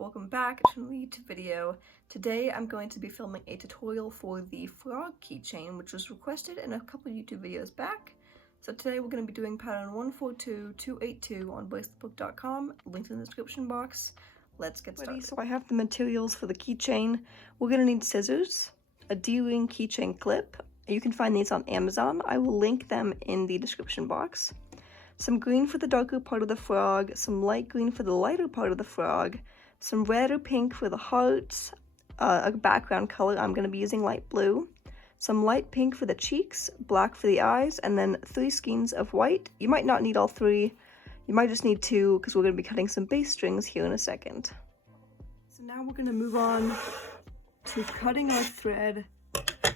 welcome back to a YouTube video. Today I'm going to be filming a tutorial for the frog keychain, which was requested in a couple YouTube videos back. So today we're going to be doing pattern 142282 on braceletbook.com, linked in the description box. Let's get started. So I have the materials for the keychain. We're going to need scissors, a D-ring keychain clip. You can find these on Amazon. I will link them in the description box. Some green for the darker part of the frog, some light green for the lighter part of the frog, some red or pink for the hearts, a background color, I'm going to be using light blue, some light pink for the cheeks, black for the eyes, and then 3 skeins of white. You might not need all 3, you might just need 2 because we're going to be cutting some bass strings here in a second. So now we're going to move on to cutting our thread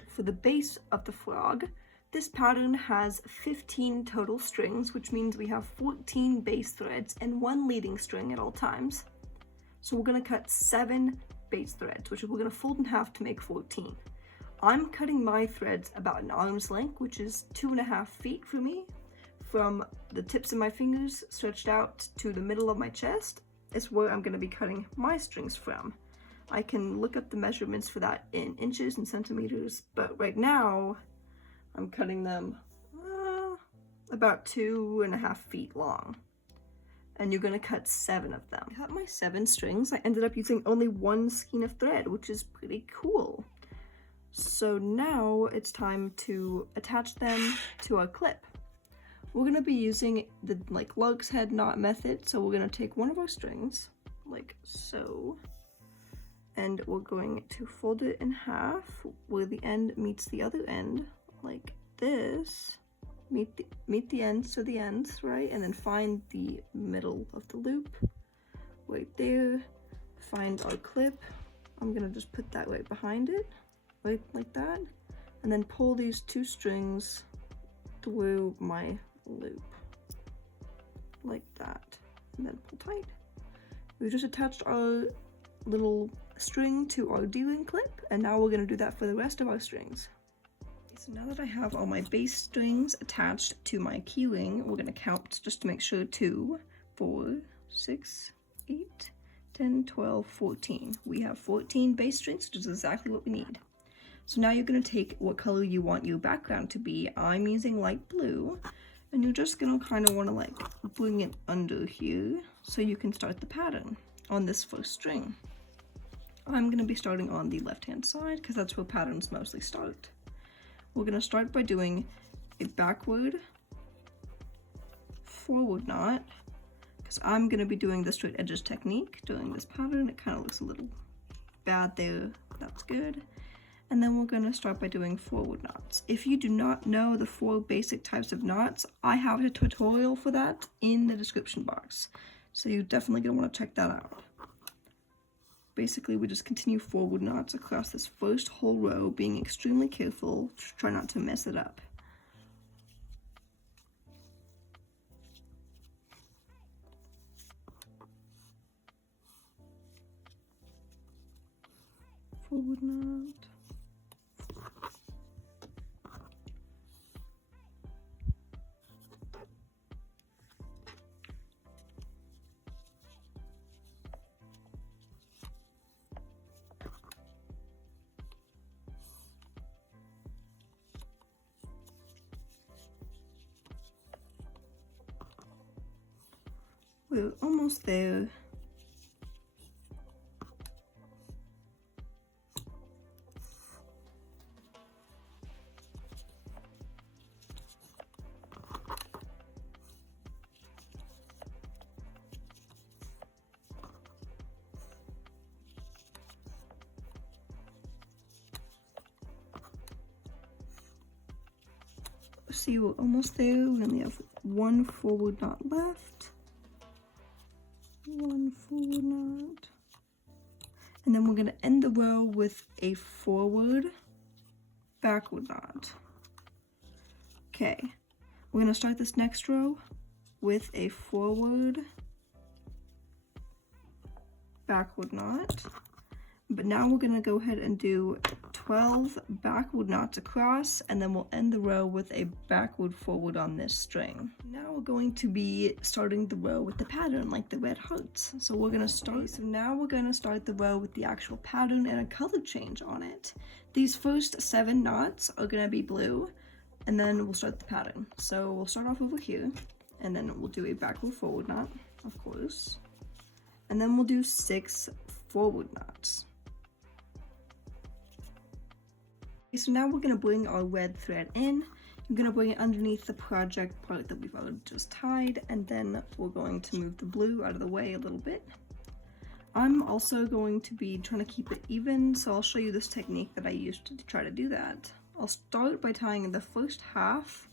for the base of the frog. This pattern has 15 total strings, which means we have 14 bass threads and 1 leading string at all times. So we're going to cut 7 bass threads, which we're going to fold in half to make 14. I'm cutting my threads about an arm's length, which is 2.5 feet for me, from the tips of my fingers stretched out to the middle of my chest is where I'm going to be cutting my strings from. I can look up the measurements for that in inches and centimeters, but right now I'm cutting them about 2.5 feet long, and you're going to cut 7 of them. I cut my 7 strings. I ended up using only 1 skein of thread, which is pretty cool. So now it's time to attach them to our clip. We're going to be using the lark's head knot method, so we're going to take one of our strings, like so, and we're going to fold it in half where the end meets the other end, like this. Meet the ends to the ends, right? And then find the middle of the loop right there. Find our clip. I'm gonna just put that right behind it, right like that, and then pull these 2 strings through my loop like that, and then pull tight. We just attached our little string to our D-ring clip, and now we're gonna do that for the rest of our strings. So now that I have all my bass strings attached to my key ring, we're going to count just to make sure. 2, 4, 6, 8, 10, 12, 14. We have 14 bass strings, which is exactly what we need. So now you're going to take what color you want your background to be. I'm using light blue, and you're just going to kind of want to bring it under here so you can start the pattern on this first string. I'm going to be starting on the left-hand side because that's where patterns mostly start. We're going to start by doing a backward, forward knot, because I'm going to be doing the straight edges technique during this pattern. It kind of looks a little bad there. That's good. And then we're going to start by doing forward knots. If you do not know the 4 basic types of knots, I have a tutorial for that in the description box. So you're definitely going to want to check that out. Basically, we just continue forward knots across this first whole row, being extremely careful to try not to mess it up. Forward knot. We're almost there. See, we're almost there. We only have 1 forward knot left. 1 forward knot, and then we're going to end the row with a forward backward knot. Okay, we're going to start this next row with a forward backward knot, but now we're going to go ahead and do 12 backward knots across, and then we'll end the row with a backward forward on this string. Now we're going to be starting the row with the pattern, like the red hearts. So we're gonna start, so now we're gonna start the row with the actual pattern and a color change on it. These first 7 knots are gonna be blue, and then we'll start the pattern. So we'll start off over here, and then we'll do a backward forward knot, of course. And then we'll do 6 forward knots. So now we're going to bring our red thread in. I'm going to bring it underneath the project part that we've already just tied, and then we're going to move the blue out of the way a little bit. I'm also going to be trying to keep it even, so I'll show you this technique that I used to try to do that. I'll start by tying the first half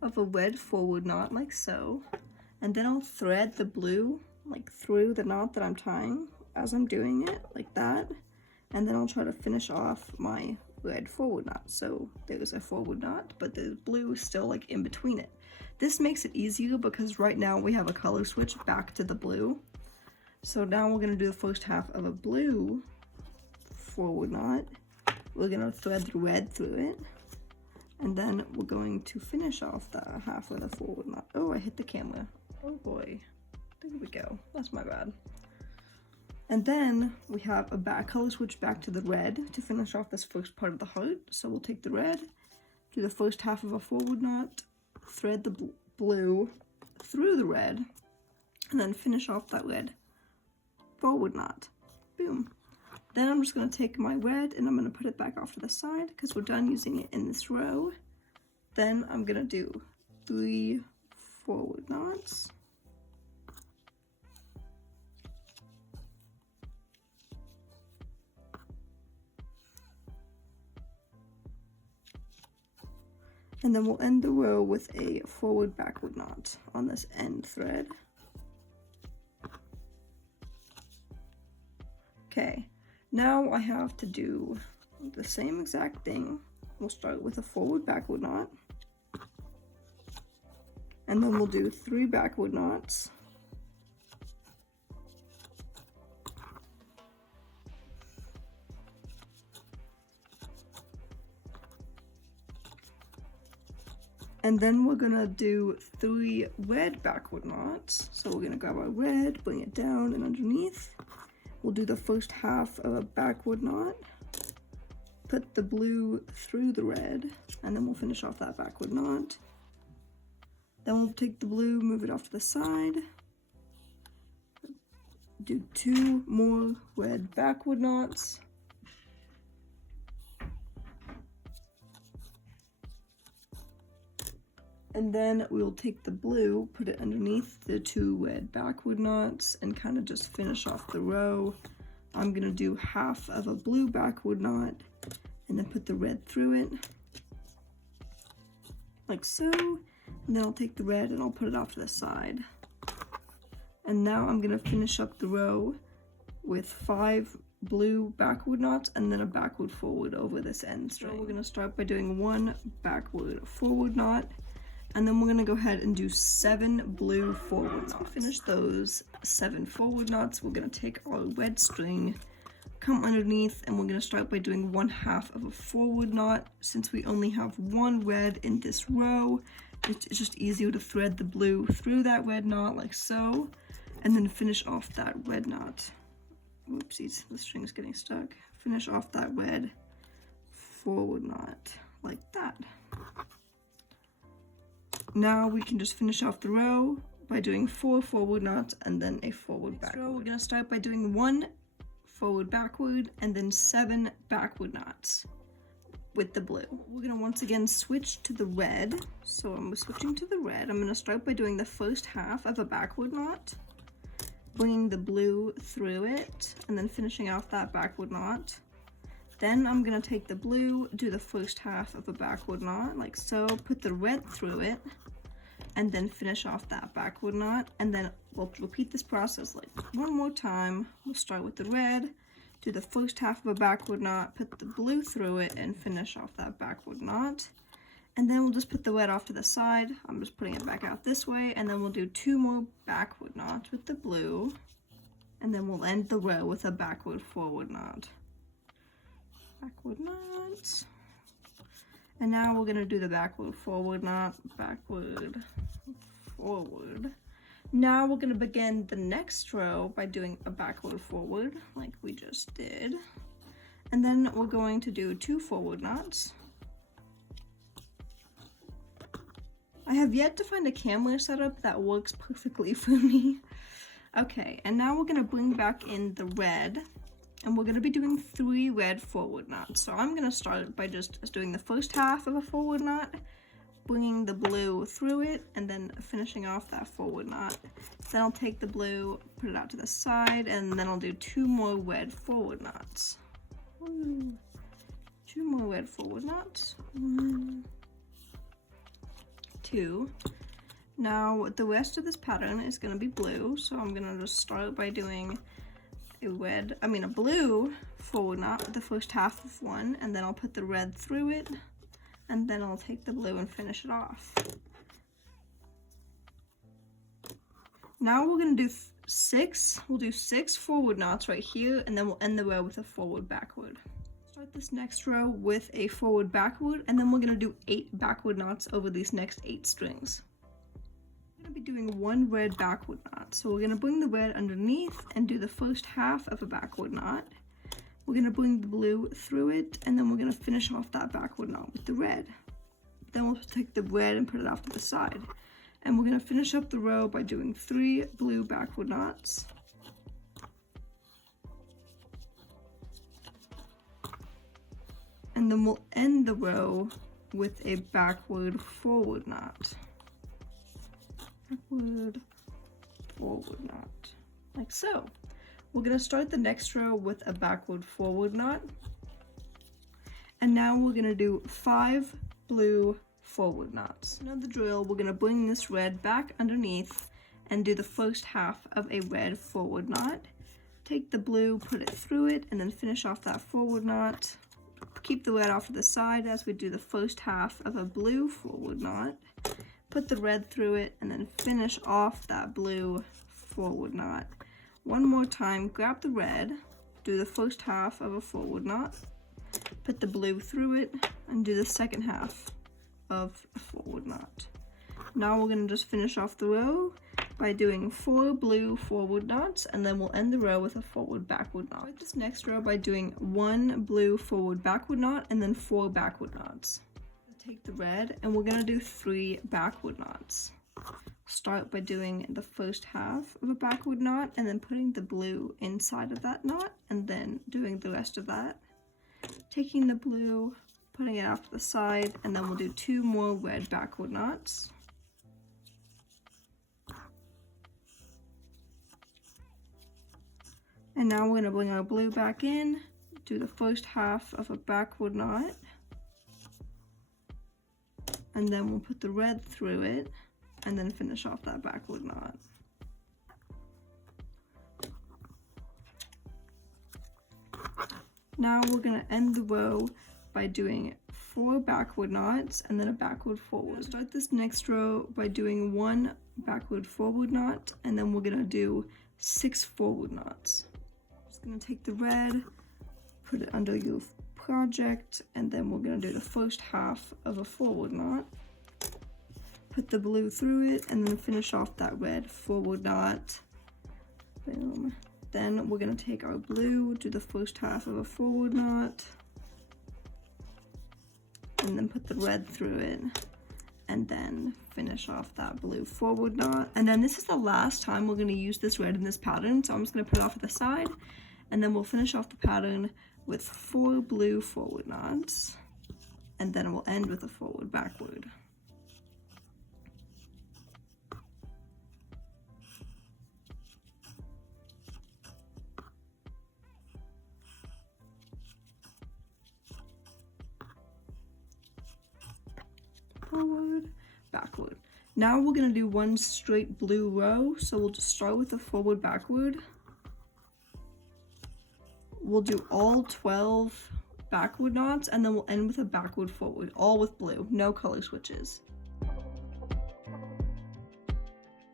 of a red forward knot like so, and then I'll thread the blue like through the knot that I'm tying as I'm doing it, like that, and then I'll try to finish off my red forward knot. So there's a forward knot, but the blue is still like in between it. This makes it easier because right now we have a color switch back to the blue. So now we're going to do the first half of a blue forward knot. We're going to thread the red through it, and then we're going to finish off the half with a forward knot. Oh, I hit the camera. Oh boy. There we go. That's my bad. And then we have a back color switch back to the red to finish off this first part of the heart. So we'll take the red, do the first half of a forward knot, thread the blue through the red, and then finish off that red forward knot. Boom. Then I'm just going to take my red and I'm going to put it back off to the side because we're done using it in this row. Then I'm going to do 3 forward knots. And then we'll end the row with a forward backward knot on this end thread. Okay, now I have to do the same exact thing. We'll start with a forward backward knot, and then we'll do 3 backward knots. And then we're gonna do 3 red backward knots. So we're gonna grab our red, bring it down and underneath. We'll do the first half of a backward knot, put the blue through the red, and then we'll finish off that backward knot. Then we'll take the blue, move it off to the side, do 2 more red backward knots. And then we'll take the blue, put it underneath the 2 red backward knots, and kind of just finish off the row. I'm gonna do half of a blue backward knot, and then put the red through it, like so. And then I'll take the red and I'll put it off to the side. And now I'm gonna finish up the row with 5 blue backward knots and then a backward forward over this end string. So we're gonna start by doing 1 backward forward knot, and then we're gonna go ahead and do 7 blue forward knots. We finish those 7 forward knots, we're gonna take our red string, come underneath, and we're gonna start by doing 1/2 of a forward knot. Since we only have 1 red in this row, it's just easier to thread the blue through that red knot like so, and then finish off that red knot. Whoopsies, the string's getting stuck. Finish off that red forward knot like that. Now we can just finish off the row by doing 4 forward knots and then a forward backward. Next row, we're gonna start by doing 1 forward backward and then 7 backward knots with the blue. We're gonna once again switch to the red. So I'm switching to the red. I'm gonna start by doing the first half of a backward knot, bringing the blue through it, and then finishing off that backward knot. Then I'm gonna take the blue, do the first half of a backward knot, like so, put the red through it, and then finish off that backward knot. And then we'll repeat this process like 1 more time. We'll start with the red, do the first half of a backward knot, put the blue through it, and finish off that backward knot. And then we'll just put the red off to the side. I'm just putting it back out this way, and then we'll do 2 more backward knots with the blue, and then we'll end the row with a backward forward knot. backward knot. And now we're gonna do the backward forward knot, backward forward. Now we're gonna begin the next row by doing a backward forward like we just did. And then we're going to do 2 forward knots. I have yet to find a camera setup that works perfectly for me. Okay, and now we're gonna bring back in the red, and we're gonna be doing 3 red forward knots. So I'm gonna start by just doing the first half of a forward knot, bringing the blue through it, and then finishing off that forward knot. Then I'll take the blue, put it out to the side, and then I'll do 2 more red forward knots. 2 more red forward knots. 1, 2. Now the rest of this pattern is going to be blue, so I'm going to just start by doing a blue forward knot with the first half of one, and then I'll put the red through it, and then I'll take the blue and finish it off. Now we're going to do 6. We'll do 6 forward knots right here, and then we'll end the row with a forward backward. Start this next row with a forward backward, and then we're going to do 8 backward knots over these next 8 strings. We're going to be doing 1 red backward knot. So we're going to bring the red underneath and do the first half of a backward knot. We're going to bring the blue through it, and then we're going to finish off that backward knot with the red. Then we'll take the red and put it off to the side. And we're going to finish up the row by doing 3 blue backward knots. And then we'll end the row with a backward forward knot. Backward forward knot, like so. We're going to start the next row with a backward forward knot. And now we're going to do 5 blue forward knots. Now the drill, we're going to bring this red back underneath and do the first half of a red forward knot. Take the blue, put it through it, and then finish off that forward knot. Keep the red off to the side as we do the first half of a blue forward knot. Put the red through it, and then finish off that blue forward knot. One more time, grab the red, do the first half of a forward knot, put the blue through it, and do the second half of a forward knot. Now we're going to just finish off the row by doing 4 blue forward knots, and then we'll end the row with a forward backward knot. Start this next row by doing 1 blue forward backward knot and then 4 backward knots. Take the red, and we're going to do 3 backward knots. Start by doing the first half of a backward knot and then putting the blue inside of that knot, and then doing the rest of that. Taking the blue, putting it off to the side, and then we'll do 2 more red backward knots. And now we're going to bring our blue back in, do the first half of a backward knot, and then we'll put the red through it, and then finish off that backward knot. Now we're going to end the row by doing 4 backward knots and then a backward forward. Start this next row by doing 1 backward forward knot, and then we're going to do 6 forward knots. Just going to take the red, put it under your project, and then we're going to do the first half of a forward knot. Put the blue through it, and then finish off that red forward knot. Boom. Then we're going to take our blue, do the first half of a forward knot, and then put the red through it, and then finish off that blue forward knot. And then this is the last time we're going to use this red in this pattern, so I'm just going to put it off to the side, and then we'll finish off the pattern with 4 blue forward knots, and then we'll end with a forward backward. Forward, backward. Now we're going to do 1 straight blue row, so we'll just start with the forward backward. We'll do all 12 backward knots, and then we'll end with a backward forward, all with blue, no color switches.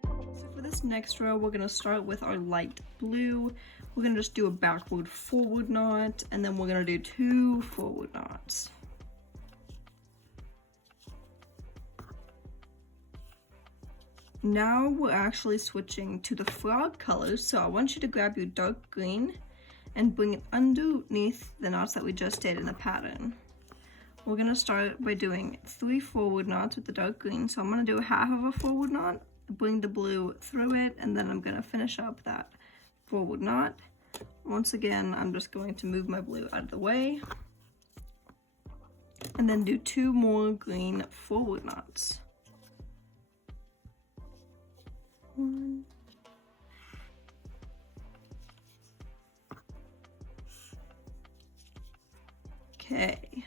So for this next row, we're going to start with our light blue. we're going to just do a backward forward knot, and then we're going to do 2 forward knots. Now we're actually switching to the frog colors, so I want you to grab your dark green and bring it underneath the knots that we just did in the pattern. We're going to start by doing 3 forward knots with the dark green, so I'm going to do a half of a forward knot, bring the blue through it, and then I'm going to finish up that forward knot. Once again, I'm just going to move my blue out of the way, and then do 2 more green forward knots. 1. Okay,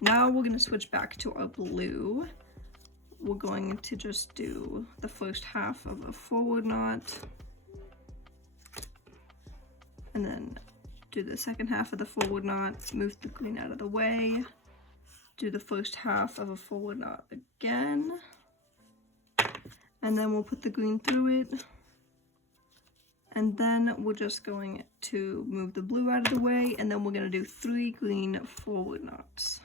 now we're going to switch back to our blue. We're going to just do the first half of a forward knot, and then do the second half of the forward knot, move the green out of the way, do the first half of a forward knot again, and then we'll put the green through it, and then we're just going to move the blue out of the way, and then we're going to do 3 green forward knots.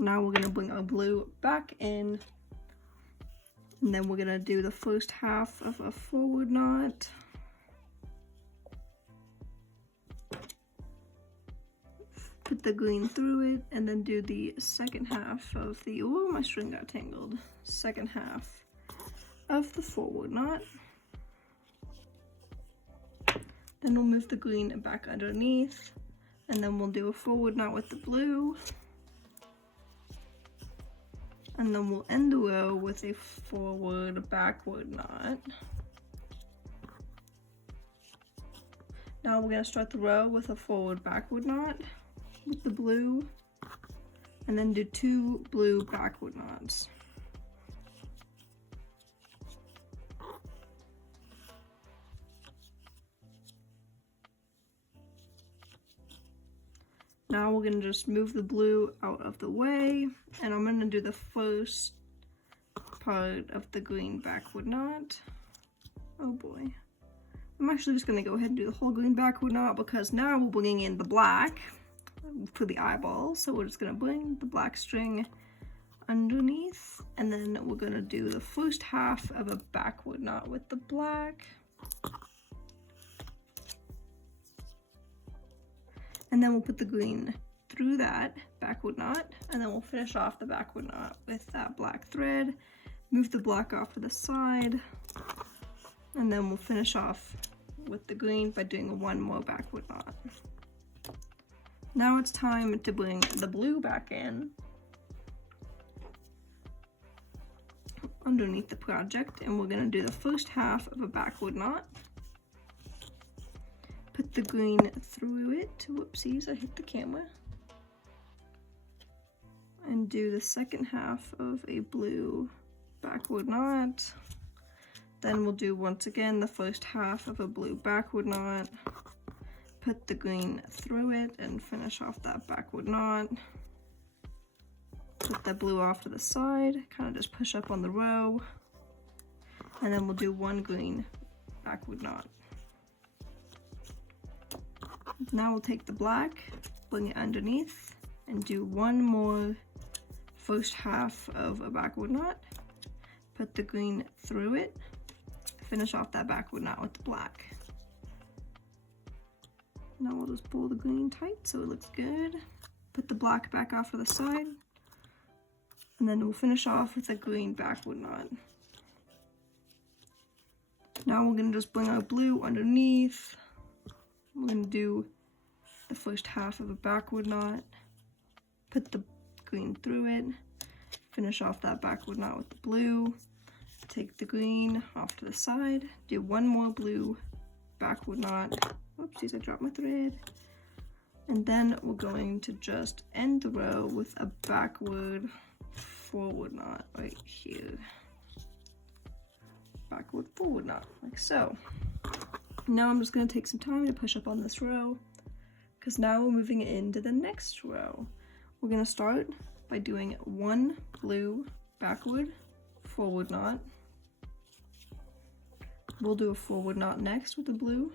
Now we're going to bring our blue back in, and then we're going to do the first half of a forward knot, put the green through it, and then do the second half of the, oh, my string got tangled, second half of the forward knot. Then we'll move the green back underneath, and then we'll do a forward knot with the blue. And then we'll end the row with a forward backward knot. Now we're going to start the row with a forward backward knot with the blue, and then do 2 blue backward knots. Now we're going to just move the blue out of the way, and I'm going to do the first part of the green backward knot. Oh boy. I'm actually just going to go ahead and do the whole green backward knot, because now we're bringing in the black for the eyeballs. So we're just going to bring the black string underneath, and then we're going to do the first half of a backward knot with the black. And then we'll put the green through that backward knot, and then we'll finish off the backward knot with that black thread, move the black off to the side, and then we'll finish off with the green by doing 1 more backward knot. Now it's time to bring the blue back in underneath the project, and we're going to do the first half of a backward knot. Put the green through it. Whoopsies, I hit the camera. And do the second half of a blue backward knot. Then we'll do once again the first half of a blue backward knot. Put the green through it and finish off that backward knot. Put that blue off to the side, kind of just push up on the row. And then we'll do 1 green backward knot. Now we'll take the black, bring it underneath, and do 1 more first half of a backward knot. Put the green through it, finish off that backward knot with the black. Now we'll just pull the green tight so it looks good. Put the black back off to the side, and then we'll finish off with a green backward knot. Now we're going to just bring our blue underneath. We're going to do the first half of a backward knot, put the green through it, finish off that backward knot with the blue, take the green off to the side, do 1 more blue backward knot. Oopsies, I dropped my thread. And then we're going to just end the row with a backward forward knot right here. Backward forward knot, like so. Now I'm just going to take some time to push up on this row, because now we're moving into the next row. We're going to start by doing 1 blue backward forward knot. We'll do a forward knot next with the blue.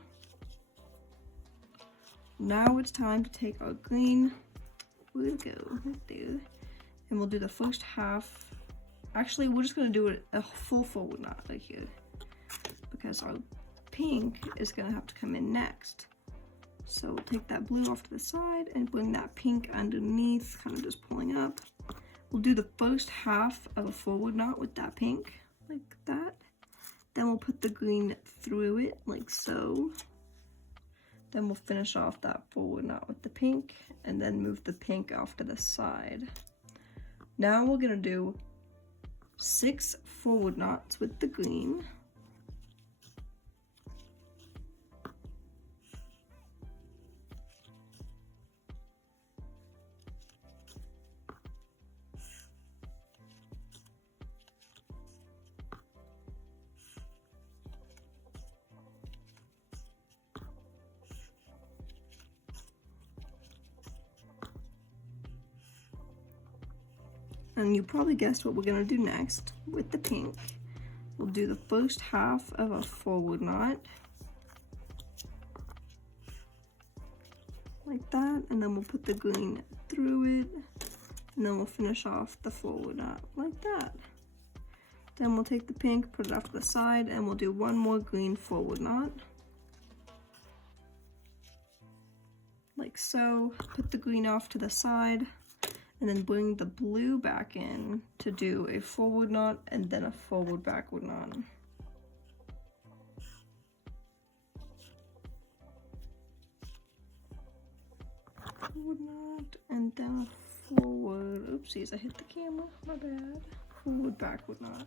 Now it's time to take our green, we'll go right there, and we'll do the first half. Actually, we're just going to do a full forward knot right here, because our pink is going to have to come in next. So we'll take that blue off to the side and bring that pink underneath, kind of just pulling up. We'll do the first half of a forward knot with that pink, like that. Then we'll put the green through it, like so. Then we'll finish off that forward knot with the pink, and then move the pink off to the side. Now we're gonna do 6 forward knots with the green. And you probably guessed what we're gonna do next with the pink. We'll do the first half of a forward knot, like that, and then we'll put the green through it, and then we'll finish off the forward knot like that. Then we'll take the pink, put it off to the side, and we'll do 1 more green forward knot, like so. Put the green off to the side, and then bring the blue back in to do a forward knot and then a forward backward knot. Forward knot and then a forward, oopsies, I hit the camera, my bad. Forward backward knot.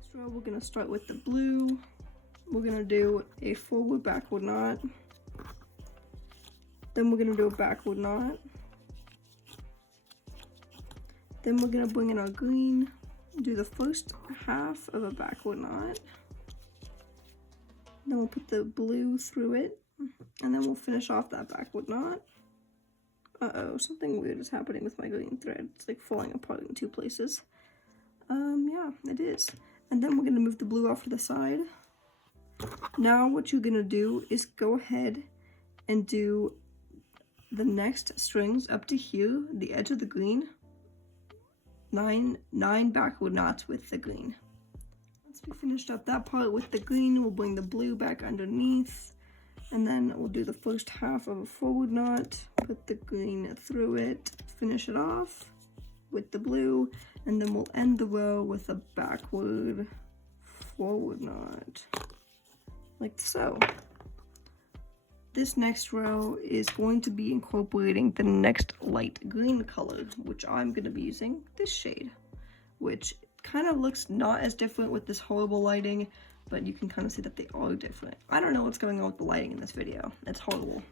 So we're gonna start with the blue. We're gonna do a forward backward knot. Then we're gonna do a backward knot. Then we're gonna bring in our green, do the first half of a backward knot. Then we'll put the blue through it, and then we'll finish off that backward knot. Uh-oh, something weird is happening with my green thread. It's like falling apart in 2 places. Yeah, it is. And then we're gonna move the blue off to the side. Now what you're gonna do is go ahead and do the next strings up to here, the edge of the green. 9 backward knots with the green. Once we finished up that part with the green, we'll bring the blue back underneath, and then we'll do the first half of a forward knot, put the green through it, finish it off with the blue, and then we'll end the row with a backward forward knot, like so. This next row is going to be incorporating the next light green color, which I'm going to be using this shade, which kind of looks not as different with this horrible lighting, but you can kind of see that they are different. I don't know what's going on with the lighting in this video. It's horrible.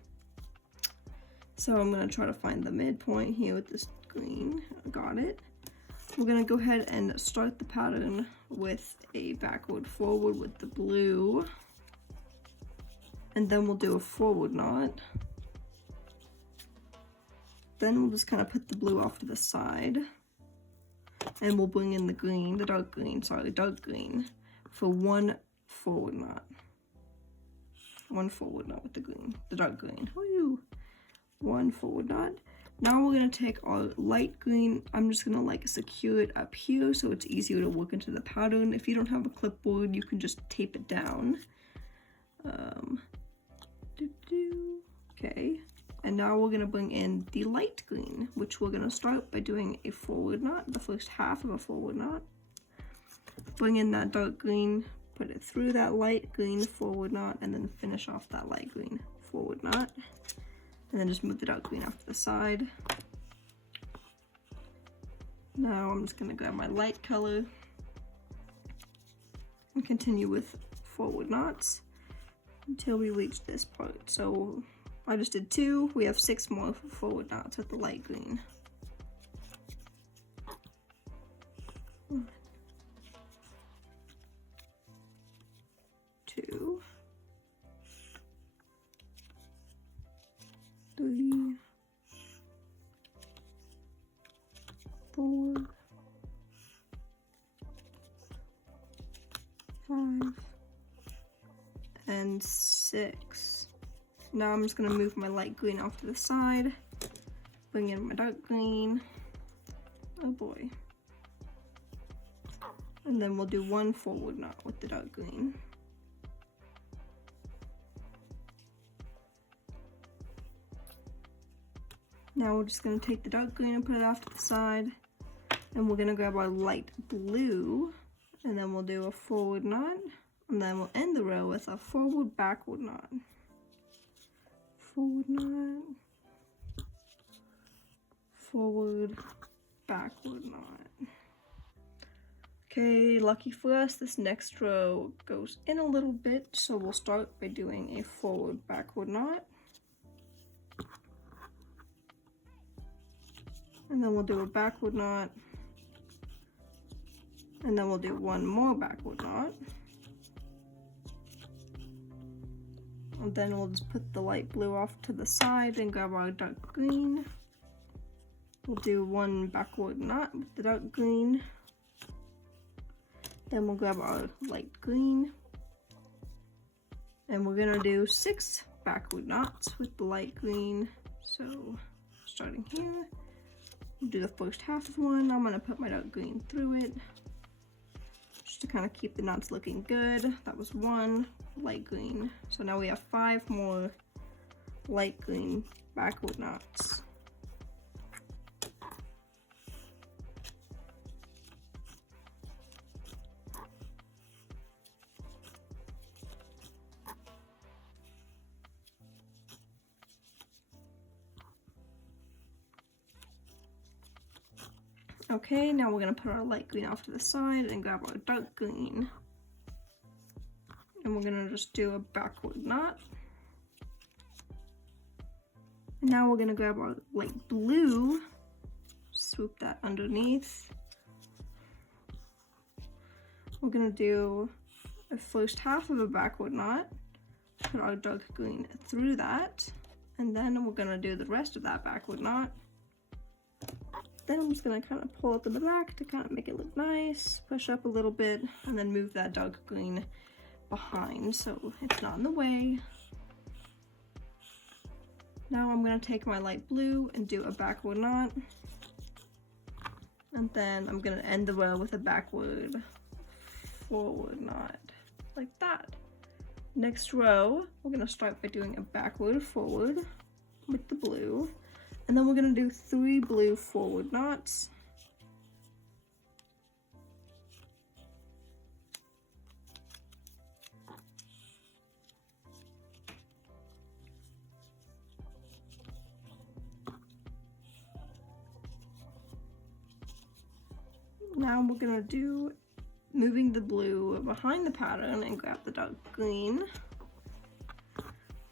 So I'm going to try to find the midpoint here with this green. Got it. We're going to go ahead and start the pattern with a backward forward with the blue. And then we'll do a forward knot. Then we'll just kind of put the blue off to the side. And we'll bring in the green, the dark green for 1 forward knot. 1 forward knot with the green, the dark green. Woo! 1 forward knot. Now we're gonna take our light green. I'm just gonna like secure it up here so it's easier to work into the pattern. If you don't have a clipboard, you can just tape it down. Okay, and now we're gonna bring in the light green, which we're gonna start by doing a forward knot, the first half of a forward knot. Bring in that dark green, put it through that light green forward knot, and then finish off that light green forward knot. And then just move the dark green off to the side. Now I'm just gonna grab my light color and continue with forward knots until we reach this part. So I just did 2, we have 6 more forward knots with the light green. 1, 2, 4, 5, and 6. Now I'm just going to move my light green off to the side, bring in my dark green, oh boy, and then we'll do one forward knot with the dark green. Now we're just going to take the dark green and put it off to the side, and we're going to grab our light blue, and then we'll do a forward knot, and then we'll end the row with a forward backward knot. Forward knot, forward backward knot. Okay, lucky for us, this next row goes in a little bit, so we'll start by doing a forward backward knot. And then we'll do a backward knot, and then we'll do one more backward knot, and then we'll just put the light blue off to the side and grab our dark green. We'll do one backward knot with the dark green, then we'll grab our light green, and we're gonna do 6 backward knots with the light green. So starting here, we'll do the first half of one. I'm gonna put my dark green through it just to kind of keep the knots looking good. That was 1 light green. So now we have 5 more light green backward knots. Okay, now we're going to put our light green off to the side and grab our dark green. And we're going to just do a backward knot. And now we're going to grab our light blue, swoop that underneath. We're going to do the first half of a backward knot, put our dark green through that, and then we're going to do the rest of that backward knot. Then I'm just going to kind of pull it to the back to kind of make it look nice, push up a little bit, and then move that dark green behind so it's not in the way. Now I'm going to take my light blue and do a backward knot, and then I'm going to end the row with a backward forward knot, like that. Next row, we're going to start by doing a backward forward with the blue. And then we're going to do 3 blue forward knots. Now we're going to do moving the blue behind the pattern and grab the dark green.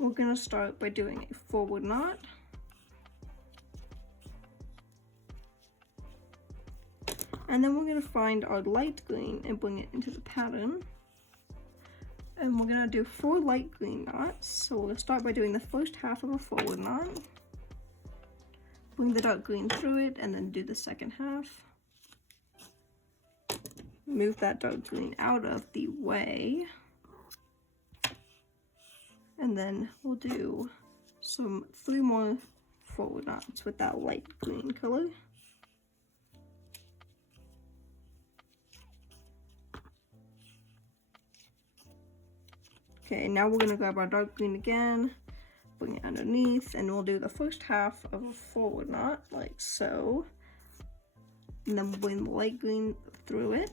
We're going to start by doing a forward knot. And then we're going to find our light green and bring it into the pattern. And we're going to do 4 light green knots. So we'll start by doing the first half of a forward knot. Bring the dark green through it and then do the second half. Move that dark green out of the way. And then we'll do 3 more forward knots with that light green color. Okay, now we're going to grab our dark green again, bring it underneath, and we'll do the first half of a forward knot, like so. And then we'll bring the light green through it,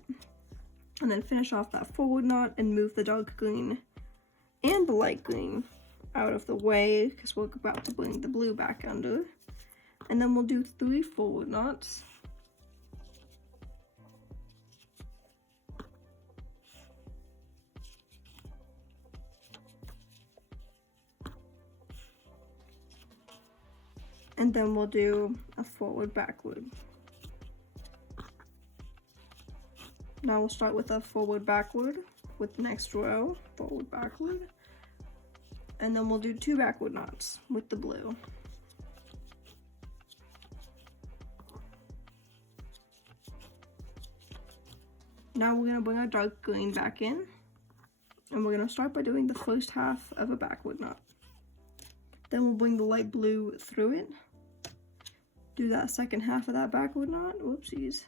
and then finish off that forward knot and move the dark green and the light green out of the way, because we're about to bring the blue back under. And then we'll do 3 forward knots. And then we'll do a forward backward. Now we'll start with a forward backward with the next row, forward backward. And then we'll do 2 backward knots with the blue. Now we're going to bring our dark green back in, and we're going to start by doing the first half of a backward knot. Then we'll bring the light blue through it, do that second half of that backward knot. Whoopsies.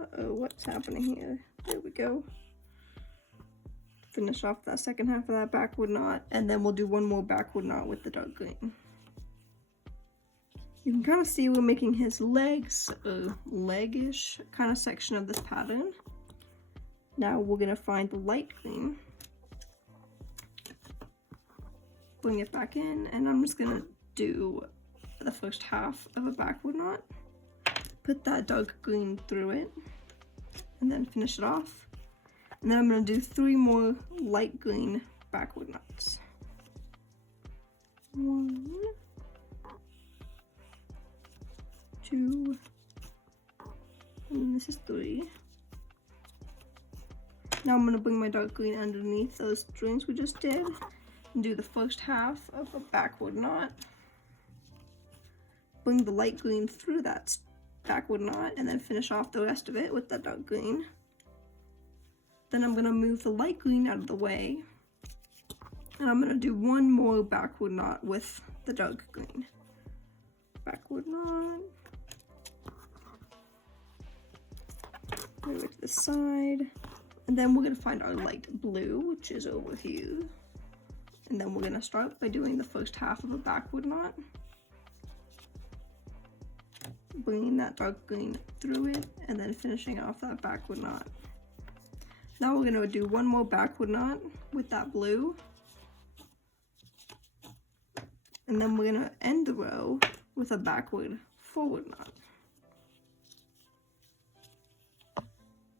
Uh-oh, what's happening here? There we go. Finish off that second half of that backward knot, and then we'll do one more backward knot with the dark green. You can kind of see we're making his legs, leg-ish kind of section of this pattern. Now we're going to find the light green, bring it back in, and I'm just going to do the first half of a backward knot, put that dark green through it, and then finish it off. And then I'm going to do 3 more light green backward knots. 1, 2, and this is 3. Now I'm going to bring my dark green underneath those strings we just did and do the first half of a backward knot. Bring the light green through that backward knot and then finish off the rest of it with that dark green. Then I'm going to move the light green out of the way, and I'm going to do 1 more backward knot with the dark green. Backward knot. Move it to the side, and then we're going to find our light blue, which is over here. And then we're going to start by doing the first half of a backward knot, bringing that dark green through it, and then finishing off that backward knot. Now we're going to do 1 more backward knot with that blue, and then we're going to end the row with a backward forward knot.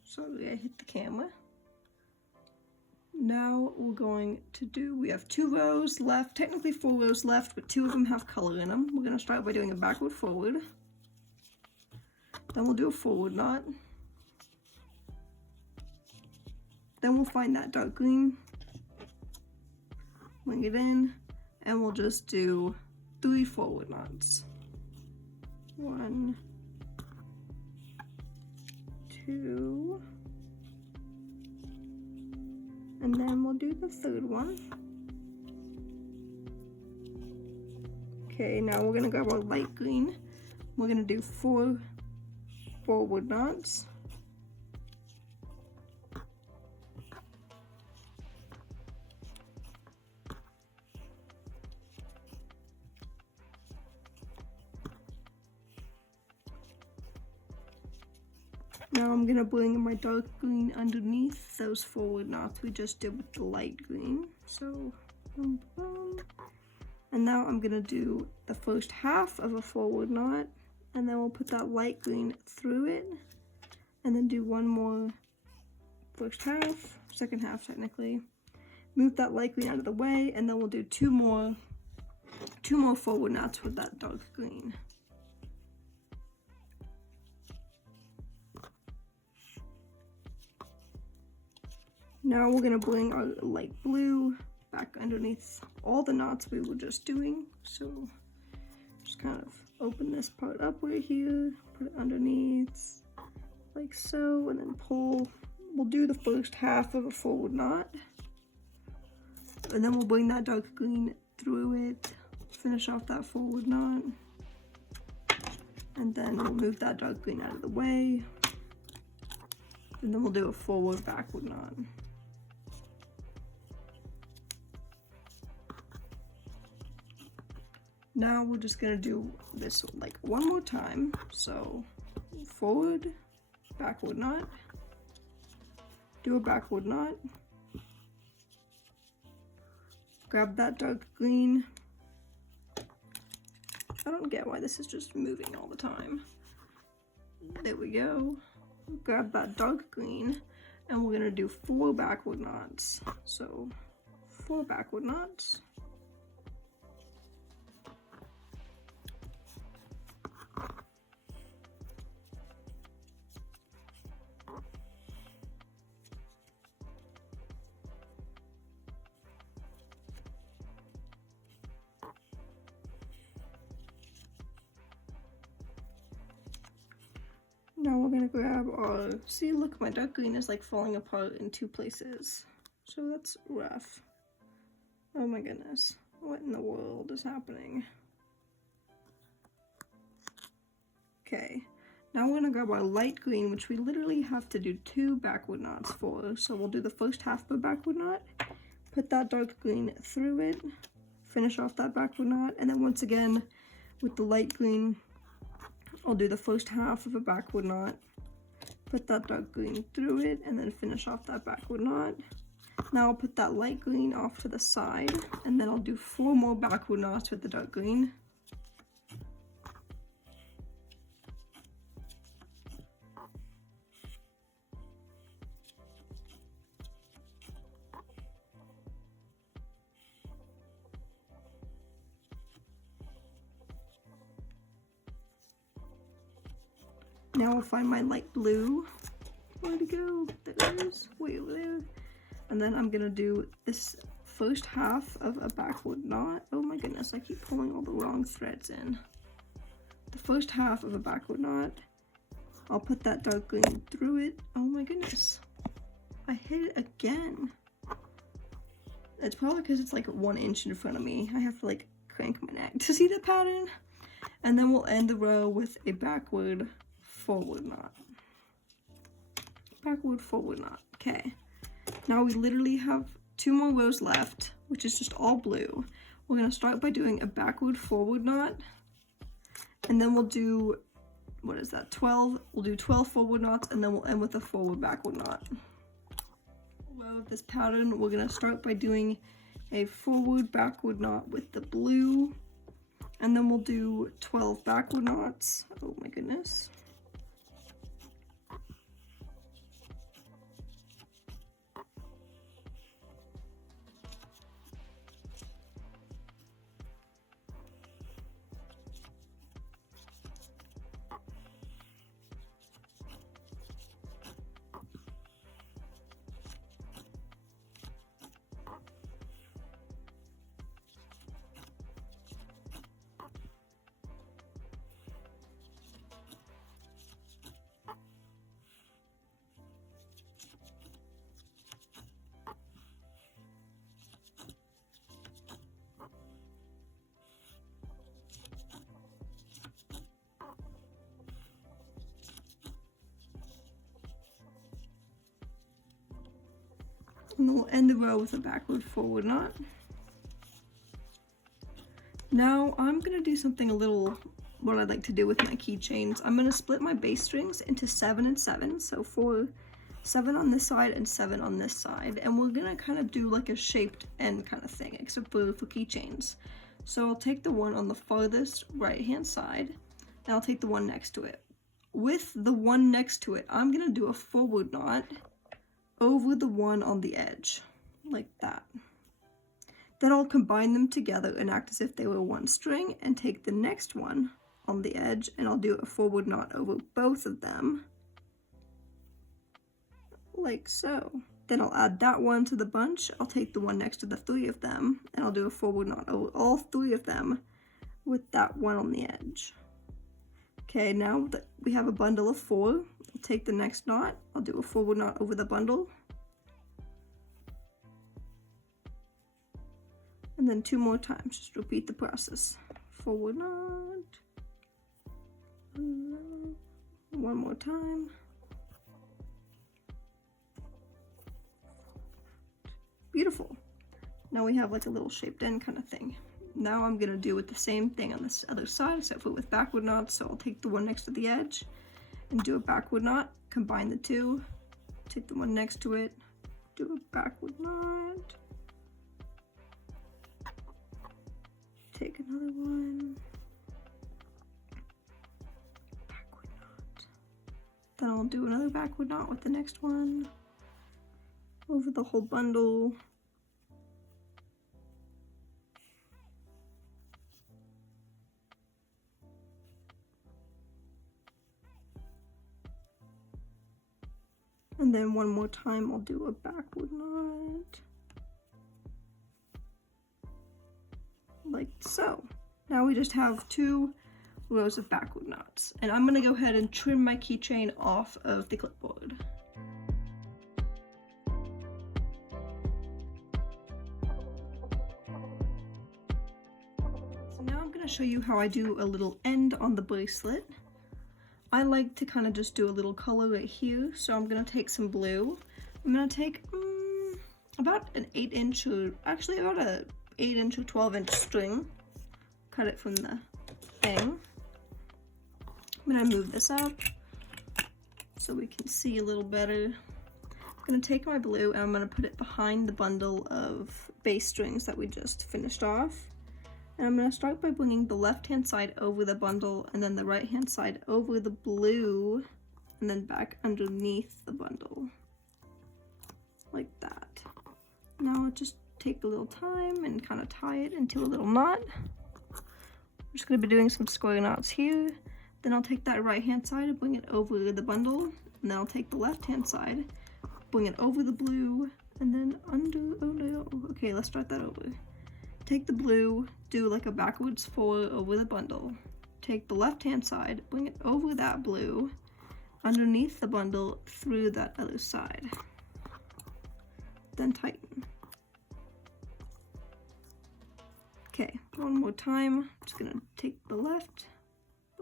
Sorry, I hit the camera. Now we're going to do, we have 2 rows left, technically 4 rows left, but 2 of them have color in them. We're going to start by doing a backward forward. Then we'll do a forward knot. Then we'll find that dark green, bring it in, and we'll just do 3 forward knots. 1, 2, and then we'll do the 3rd one. Okay, now we're gonna grab our light green. We're gonna do 4 forward knots. Now I'm gonna bring my dark green underneath those forward knots we just did with the light green. So, boom, boom. And now I'm gonna do the first half of a forward knot, and then we'll put that light green through it, and then do 1 more first half, second half technically. Move that light green out of the way, and then we'll do 2 more forward knots with that dark green. Now we're going to bring our light blue back underneath all the knots we were just doing. So just kind of open this part up right here, put it underneath like so, and then pull. We'll do the first half of a forward knot, and then we'll bring that dark green through it, finish off that forward knot, and then we'll move that dark green out of the way, and then we'll do a forward backward knot. Now we're just gonna do this like 1 more time. So forward, backward knot, do a backward knot, grab that dark green. I don't get why this is just moving all the time. There we go. Grab that dark green, and we're gonna do 4 backward knots. So 4 backward knots. Now we'll we're gonna grab our, see, look, my dark green is like falling apart in 2 places. So that's rough. Oh my goodness. What in the world is happening? Okay. Now we're gonna grab our light green, which we literally have to do 2 backward knots for. So we'll do the first half of a backward knot, put that dark green through it, finish off that backward knot, and then once again with the light green, I'll do the first half of a backward knot, put that dark green through it, and then finish off that backward knot. Now I'll put that light green off to the side, and then I'll do 4 more backward knots with the dark green. Now I'll find my light blue. Where'd it go? There it is, way over there. And then I'm gonna do this first half of a backward knot. Oh my goodness, I keep pulling all the wrong threads in. The first half of a backward knot. I'll put that dark green through it. Oh my goodness, I hit it again. It's probably because it's like 1 inch in front of me. I have to like crank my neck to see the pattern. And then we'll end the row with a backward forward knot. Backward forward knot. Okay. Now we literally have 2 more rows left, which is just all blue. We're gonna start by doing a backward forward knot, and then we'll do, what is that, 12? We'll do 12 forward knots, and then we'll end with a forward backward knot. Well, this pattern, we're gonna start by doing a forward backward knot with the blue, and then we'll do 12 backward knots. Oh my goodness. And then we'll end the row with a backward forward knot. Now I'm gonna do something a little, what I'd like to do with my keychains. I'm gonna split my bass strings into 7 and 7, so 7 on this side and 7 on this side, and we're gonna kind of do like a shaped end kind of thing, except for keychains. So I'll take the one on the farthest right hand side, and I'll take the one next to it. With the one next to it, I'm gonna do a forward knot over the one on the edge, like that. Then I'll combine them together and act as if they were one string, and take the next one on the edge, and I'll do a forward knot over both of them, like so. Then I'll add that one to the bunch. I'll take the one next to the 3 of them, and I'll do a forward knot over all 3 of them with that one on the edge. Okay, now that we have a bundle of 4, I'll take the next knot, I'll do a forward knot over the bundle, and then 2 more times, just repeat the process. Forward knot, 1 more time, beautiful. Now we have like a little shaped end kind of thing. Now I'm gonna do it the same thing on this other side, except for with backward knots. So I'll take the one next to the edge and do a backward knot, combine the 2, take the one next to it, do a backward knot, take another one, backward knot. Then I'll do another backward knot with the next one, over the whole bundle. And then one more time, I'll do a backward knot, like so. Now we just have 2 rows of backward knots. And I'm gonna go ahead and trim my keychain off of the clipboard. So now I'm gonna show you how I do a little end on the bracelet. I like to kind of just do a little color right here, so I'm gonna take some blue. I'm gonna take about an 8-inch, or actually about a 8-inch or 12-inch string. Cut it from the thing. I'm gonna move this up so we can see a little better. I'm gonna take my blue and I'm gonna put it behind the bundle of base strings that we just finished off. And I'm gonna start by bringing the left-hand side over the bundle and then the right-hand side over the blue and then back underneath the bundle. Like that. Now I'll just take a little time and kind of tie it into a little knot. I'm just going to be doing some square knots here. Then I'll take that right hand side and bring it over the bundle. And then I'll take the left hand side, bring it over the blue, and then under, oh no, okay, let's start that over. Take the blue, do like a backwards 4 over the bundle. Take the left hand side, bring it over that blue, underneath the bundle, through that other side. Then tighten. Okay, one more time. I'm just gonna take the left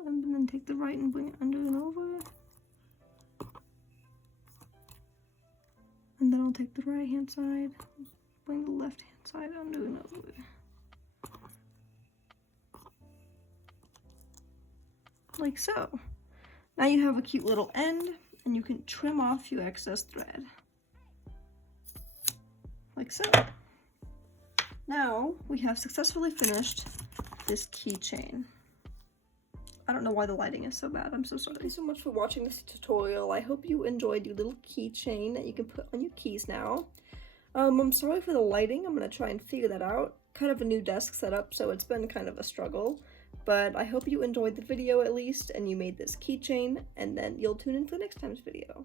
and then take the right and bring it under and over. And then I'll take the right hand side, bring the left hand side under and over. Like so. Now you have a cute little end and you can trim off your excess thread. Like so. Now we have successfully finished this keychain. I don't know why the lighting is so bad, I'm so sorry. Thank you so much for watching this tutorial. I hope you enjoyed your little keychain that you can put on your keys now. I'm sorry for the lighting, I'm gonna try and figure that out. Kind of a new desk setup, so it's been kind of a struggle. But I hope you enjoyed the video at least, and you made this keychain, and then you'll tune in for the next time's video.